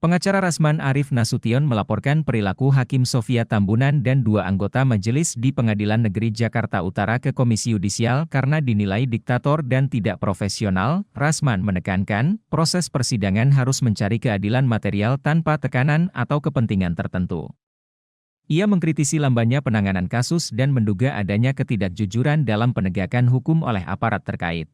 Pengacara Rasman Arif Nasution melaporkan perilaku Hakim Sofia Tambunan dan dua anggota majelis di Pengadilan Negeri Jakarta Utara ke Komisi Yudisial karena dinilai diktator dan tidak profesional. Rasman menekankan, proses persidangan harus mencari keadilan material tanpa tekanan atau kepentingan tertentu. Ia mengkritisi lambannya penanganan kasus dan menduga adanya ketidakjujuran dalam penegakan hukum oleh aparat terkait.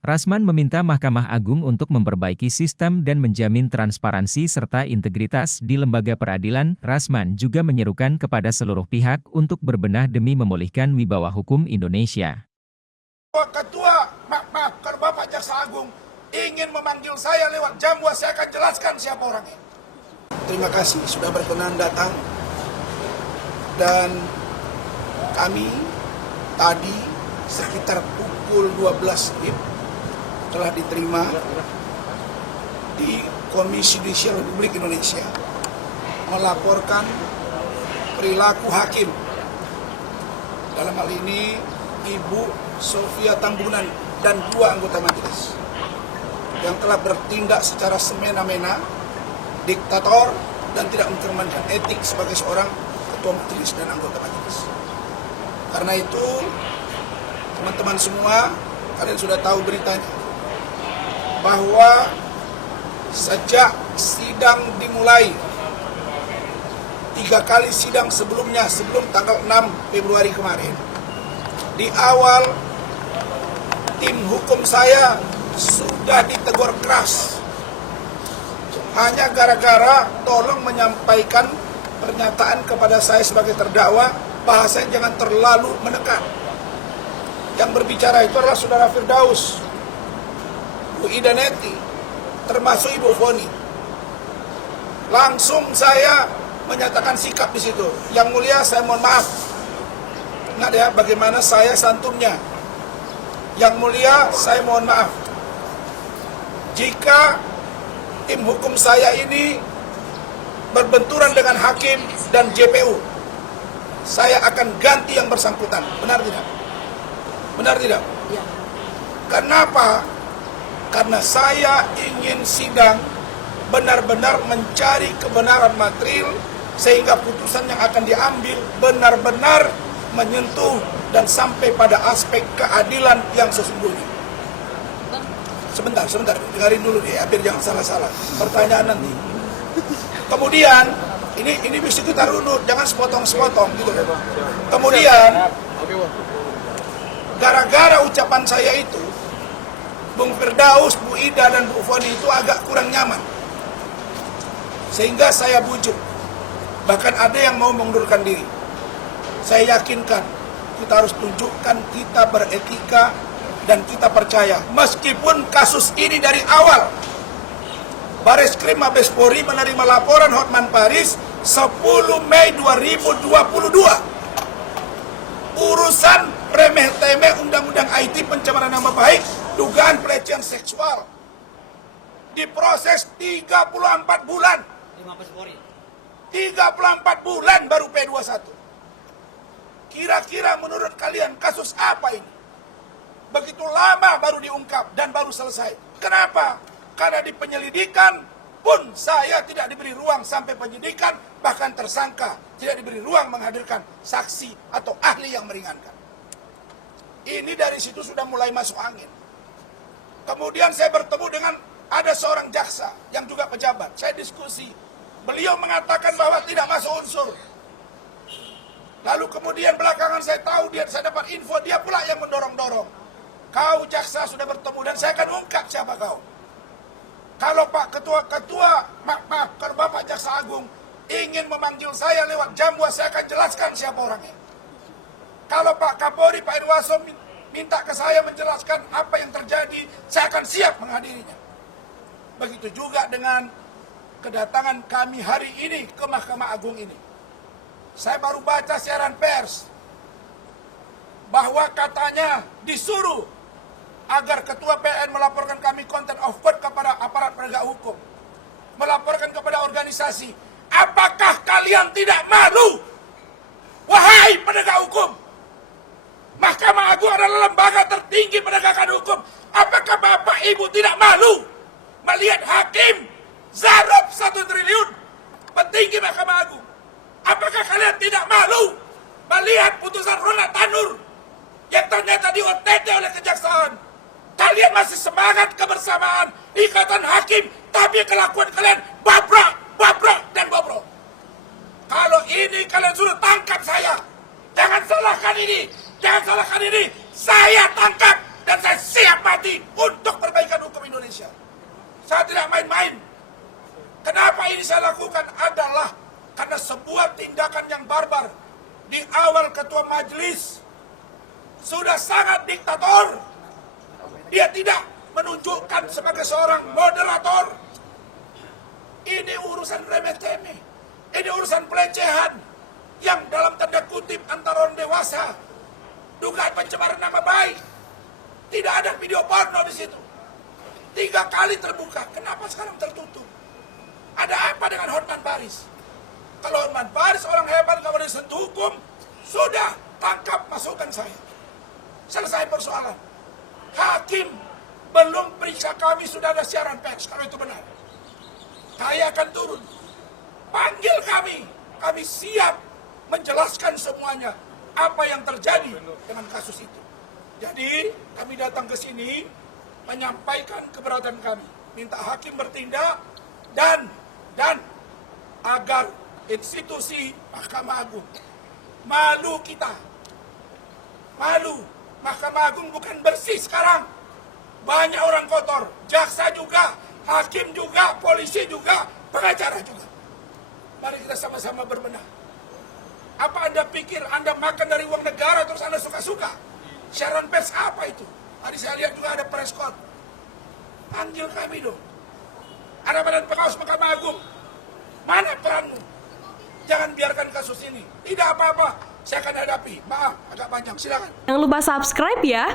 Rasman meminta Mahkamah Agung untuk memperbaiki sistem dan menjamin transparansi serta integritas di lembaga peradilan. Rasman juga menyerukan kepada seluruh pihak untuk berbenah demi memulihkan wibawa hukum Indonesia. Ketua, kalau Bapak Jaksa Agung ingin memanggil saya lewat Jamuah, saya akan jelaskan siapa orangnya. Terima kasih sudah berkenan datang. Dan kami tadi sekitar pukul 12 WIB telah diterima di Komisi Yudisial Republik Indonesia melaporkan perilaku hakim. Dalam hal ini Ibu Sofia Tambunan dan dua anggota majelis yang telah bertindak secara semena-mena, diktator dan tidak mencerminkan etik sebagai seorang ketua majelis dan anggota majelis. Karena itu teman-teman semua, kalian sudah tahu beritanya bahwa sejak sidang dimulai 3 kali sidang sebelumnya, sebelum tanggal 6 Februari kemarin, di awal tim hukum saya sudah ditegur keras hanya gara-gara tolong menyampaikan pernyataan kepada saya sebagai terdakwa, bahasanya jangan terlalu menekan. Yang berbicara itu adalah saudara Firdaus, Bu Ida Neti, termasuk Ibu Foni. Langsung saya menyatakan sikap di situ. Yang mulia, saya mohon maaf. Ingat ya, bagaimana saya santumnya. Yang mulia, saya mohon maaf. Jika tim hukum saya ini berbenturan dengan hakim dan JPU, saya akan ganti yang bersangkutan. Benar tidak? Benar tidak? Ya. Kenapa? Karena saya ingin sidang benar-benar mencari kebenaran material sehingga putusan yang akan diambil benar-benar menyentuh dan sampai pada aspek keadilan yang sesungguhnya. Sebentar, dengarin dulu deh, biar jangan salah-salah pertanyaan nanti. Kemudian, ini mesti kita runut, jangan sepotong-sepotong gitu. Kemudian, gara-gara ucapan saya itu, Bung Firdaus, Bu Ida, dan Bu Foni itu agak kurang nyaman. Sehingga saya bujuk. Bahkan ada yang mau mengundurkan diri. Saya yakinkan, kita harus tunjukkan kita beretika dan kita percaya. Meskipun kasus ini dari awal, Bareskrim Mabes Polri menerima laporan Hotman Paris 10 Mei 2022. Urusan remeh-temeh Undang-Undang IT pencemaran nama baik, dugaan pelecehan seksual, diproses 34 bulan. 34 bulan baru P21. Kira-kira menurut kalian kasus apa ini? Begitu lama baru diungkap dan baru selesai. Kenapa? Karena di penyelidikan pun saya tidak diberi ruang sampai penyidikan, bahkan tersangka tidak diberi ruang menghadirkan saksi atau ahli yang meringankan. Ini dari situ sudah mulai masuk angin. Kemudian saya bertemu dengan ada seorang jaksa yang juga pejabat. Saya diskusi. Beliau mengatakan bahwa tidak masuk unsur. Lalu kemudian belakangan saya tahu, saya dapat info dia pula yang mendorong-dorong. Kau jaksa sudah bertemu dan saya akan ungkap siapa kau. Kalau Pak Ketua, maaf, kalau Bapak Jaksa Agung ingin memanggil saya lewat Jamuah, saya akan jelaskan siapa orangnya. Kalau Pak Kapolri, Pak Irwaso minta ke saya menjelaskan apa yang terjadi, saya akan siap menghadirinya. Begitu juga dengan kedatangan kami hari ini ke Mahkamah Agung ini. Saya baru baca siaran pers bahwa katanya disuruh agar Ketua PN melaporkan kami content of court kepada aparat penegak hukum, melaporkan kepada organisasi. Apakah kalian tidak malu? Wahai penegak hukum, Mahkamah Agung adalah lembaga tertinggi penegakan hukum. Apakah Bapak Ibu tidak malu melihat hakim Zarab yang ternyata di OTT oleh kejaksaan. Kalian masih semangat kebersamaan, ikatan hakim, tapi kelakuan kalian babrak, dan bobrok. Kalau ini kalian suruh tangkap saya, jangan salahkan ini, saya tangkap dan saya siap mati untuk perbaikan hukum Indonesia. Saya tidak main-main. Kenapa ini saya lakukan adalah karena sebuah tindakan yang barbar. Di awal ketua majelis sudah sangat diktator. Dia tidak menunjukkan sebagai seorang moderator. Ini urusan remeh-temeh. Ini urusan pelecehan yang dalam tanda kutip antara orang dewasa. Dugaan pencemaran nama baik. Tidak ada video porno di situ. 3 kali terbuka. Kenapa sekarang tertutup? Ada apa dengan Hotman Paris? Kalau Hotman Paris orang hebat kalau disentuh hukum, sudah tangkap, masukkan saya. Selesai persoalan. Hakim belum periksa kami, sudah ada siaran pers, kalau itu benar. Saya akan turun. Panggil kami. Kami siap menjelaskan semuanya. Apa yang terjadi dengan kasus itu. Jadi, kami datang ke sini menyampaikan keberatan kami. Minta hakim bertindak dan agar institusi Mahkamah Agung. Malu kita. Malu. Mahkamah Agung bukan bersih sekarang. Banyak orang kotor. Jaksa juga, hakim juga, polisi juga, pengacara juga. Mari kita sama-sama berbenah. Apa Anda pikir Anda makan dari uang negara terus Anda suka-suka? Siaran pers apa itu? Tadi saya lihat juga ada press code. Panggil kami dong. Ada Badan Pengawas Mahkamah Agung. Mana peranmu? Jangan biarkan kasus ini. Tidak apa-apa. Saya akan hadapi. Maaf, agak panjang. Silakan. Jangan lupa subscribe ya.